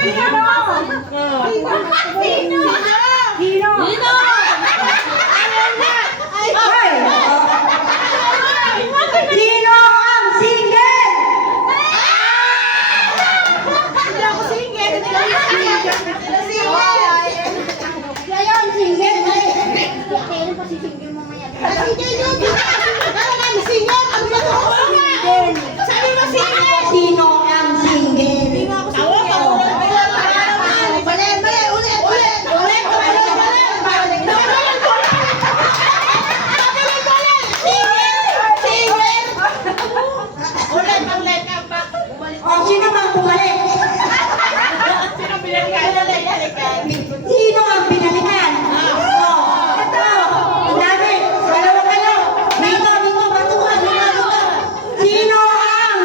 Sino ang single? Hindi ako single. Ngayon, single. Kailan pa si single mamaya? Sabi mo single. Sino ang single? Hindi nga ako single. O, sino bang bumalik? Sino ang pinalikan? Ito. Dami. Dalawa kayo. Dito, batuhan. Dito. Sino ang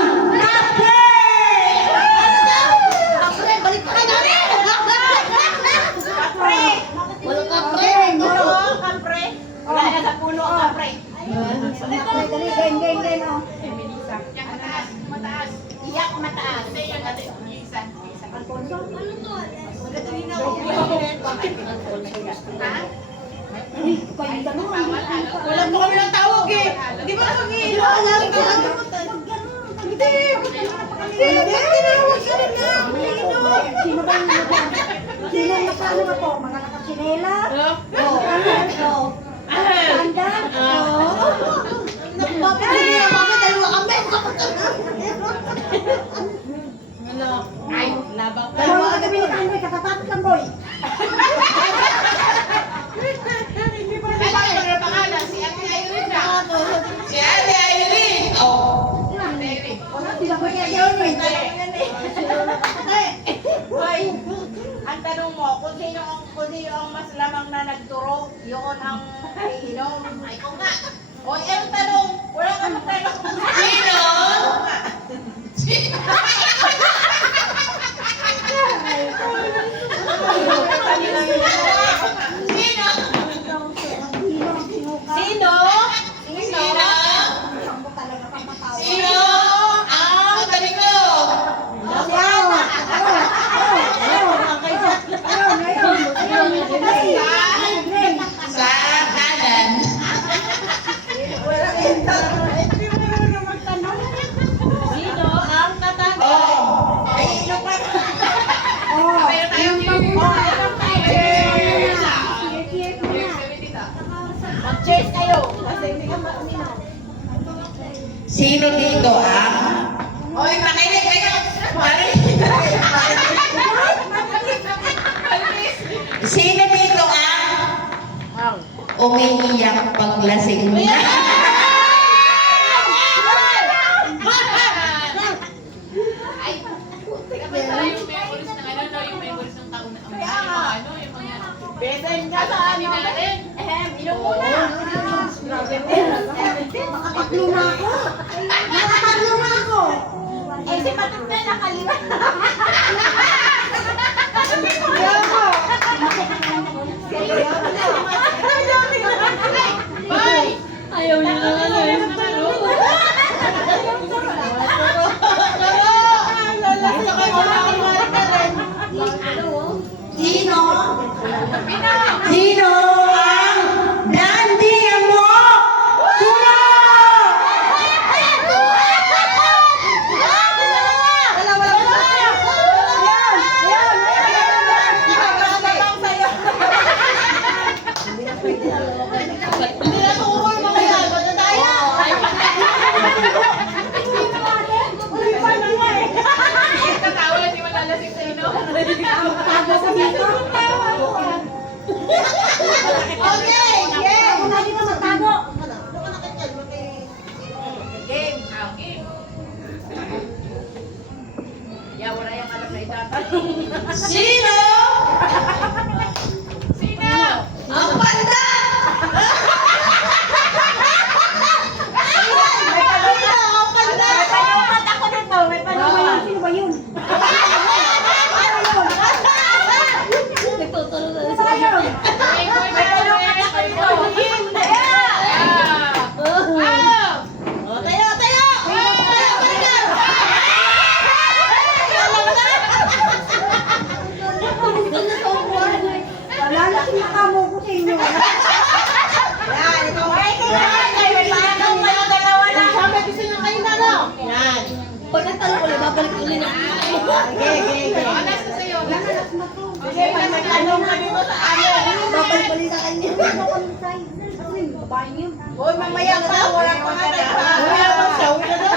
kapre? Wala na sa puno ang kapre. Dali, game, oh. Mataas. Iyak mataas. Hindi yung ate. Isa. Alfonso? Ha? Kayo tanong. Wala po kami ng tawag eh. Di ba kasi Hindi. Sino ba yung nagyan? Sino ang nakano ba po? Mga nakasinela? Tanda? Ay, labang ka. Dalawa ka kami nakano, katatapos lang boy. Ano ang pangalan? Si Ate Irene na. Si Ate Irene. Oh. Ate Irene. Sila ko niya yun eh. Hoy, ang tanong mo, kung sino ang mas lamang na nagturo, yun ang iinom. Ay, kung nga. O, yung tanong, wala ka magtanong. Sino? Sino? Sino? Sino? Sino? Ang talikod. Sa kanan. Sino ang tatanda? Oh. Ay, ino pa. Pero tayong mag-cheers kayo. Kasi hindi ka ma-uminom. Sino dito ang? Oy, makinig kayo. Sino dito ang? Umiiyak paglasing na. Besen ka sa ano natin. Inom muna. Makapaglo na ako. Makapaglo na ako. Eh, si Matunda nakaliwa. Bye! Ayaw niya na ano eh. Sino? Sino ang dandy mo? Tulo! Hindi na tuko yung mga yan. Ba't na tayo? Katawa, hindi malalasing sa ino. Tago ko dito. Okay! Yeah! Ako na dito magtago. Game. Game. Yeah, wala yung alam na itatanong. Sino? Sino? Ang panda! May panunod. Sino ba yun? Nagtutulog na Sino ba yun? nagtanong ka dito sa amin. Babalik-balik sa kanya. Babae niyo. Hoy, mamaya pa, wala pa nga pa. Wala pa siya, wala na.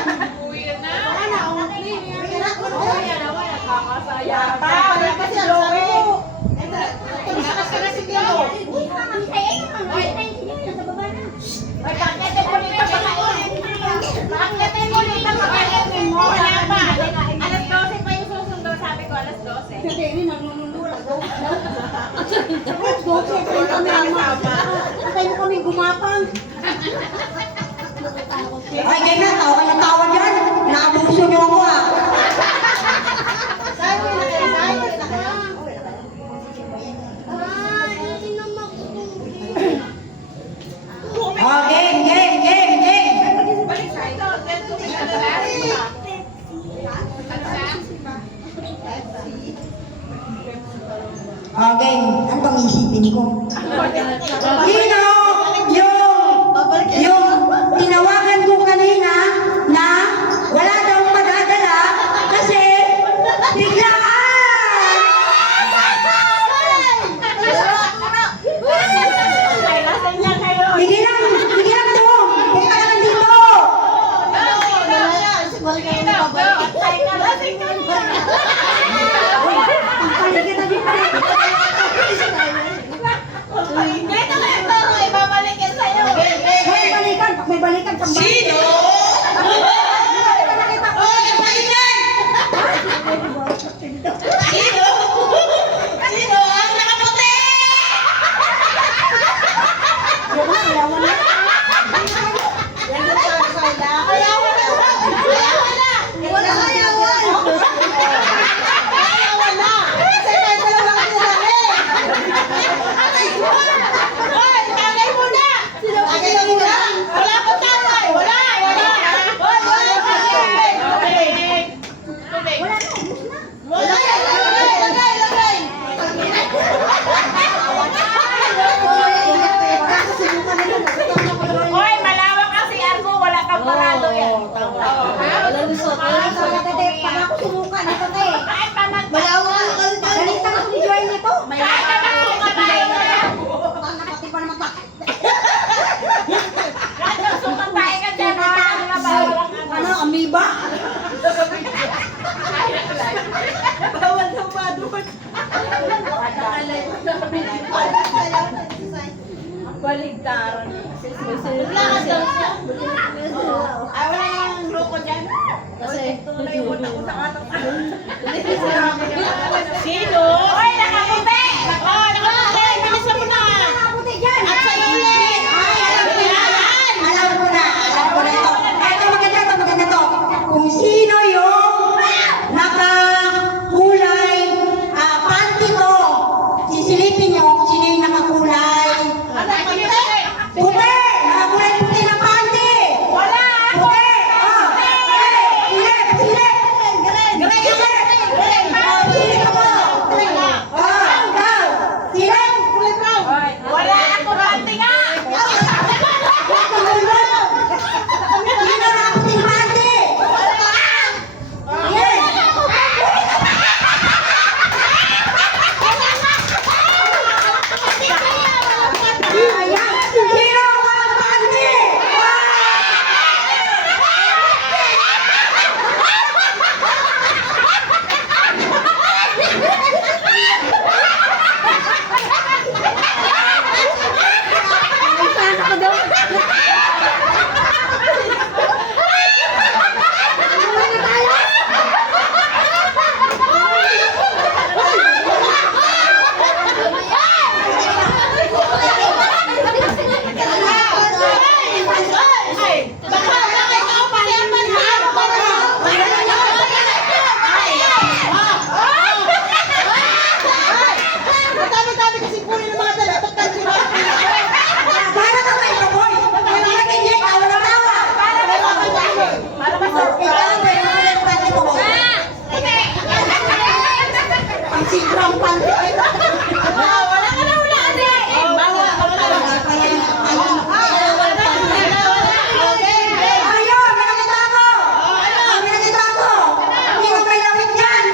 Wala na, ang Wala pa, wala pa si Joey. Nakas ka na si Tino. Ay, bakit mo dito sa kain? Bakit mo dito sa kain mo? Wala pa. Alas 12 pa yung susundo, sabi ko alas 12. Kasi ini nanunungula. Atay mo kami gumapang. Ay, kayo na, tawa ka ng tawa dyan. Naabuso niyo ako ah. Saan mo na kayo? Saan mo na kayo? Oh, game, game, game, game. Balik sa ito. Then, tumingin na lang. Oh, game. Ano bang isipin ko? Sino yung tinawagan ko kanina na wala daw madadala kasi biglaan! Bigyan to! Punta ka lang dito! May balikan, pag may balikan sa bahay. Sino? Oh, kapalitan! Sino? Sino ang nakaputi? Ayawan na. Hoy, malawak kasi ako, wala kang parado yan. Pag ako sumuka dito te. Kahit pa mag- Balikan ako ni Joy nito. kahit pa magpapatay ka yan. Nakati pa naman pa. Kahit magpapatay ka dyan, ha? Ano, amoeba? Bawal daw madun. Baligtaran. Lakas daw siya. Ay, wala yung loko dyan. Kasi tunay mo na kung saan ang Sino? Hoy, nakaputi! Oh, nakaputi! Bilisan mo na! Nakaputi dyan. At sa'yo ulit! Alam ko na ito. Ito maganda to. Kung sino yung nakakulay panty ko, sisilipin niyo kung sino yung nakakulay. Ano, puti? Puti! Nakakulay puti na panty! Wala! Puti! Oh! Silip! Silip! Silip! Oh, silip ako! Oh, ikaw! Silip! Wala ako banti nga! Sino nakaputing panty? Yes! Ayan! Sino ang panty? Sana ko daw. Para ka kayo, boy! Para ka hindi, wala tawa! Para ma-surprise! Ikaw, may ulit panty ko, boy! Ang sigrang panty! Wala ka na wala ate! Ayun! May nakita ako! May nakita ako! Sino may lawit yan?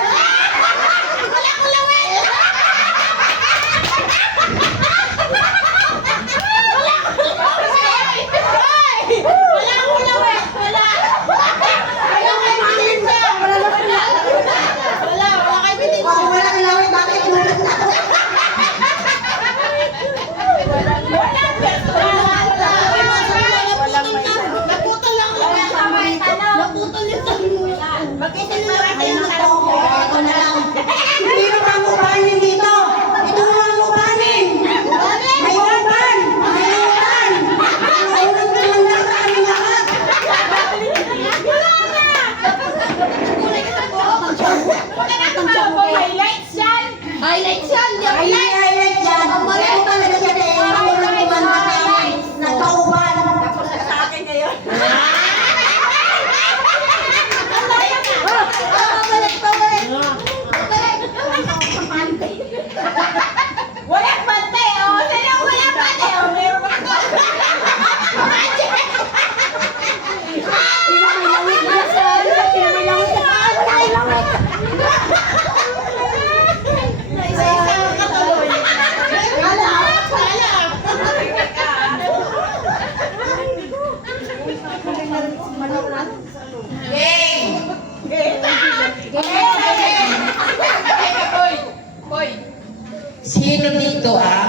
dito, ah.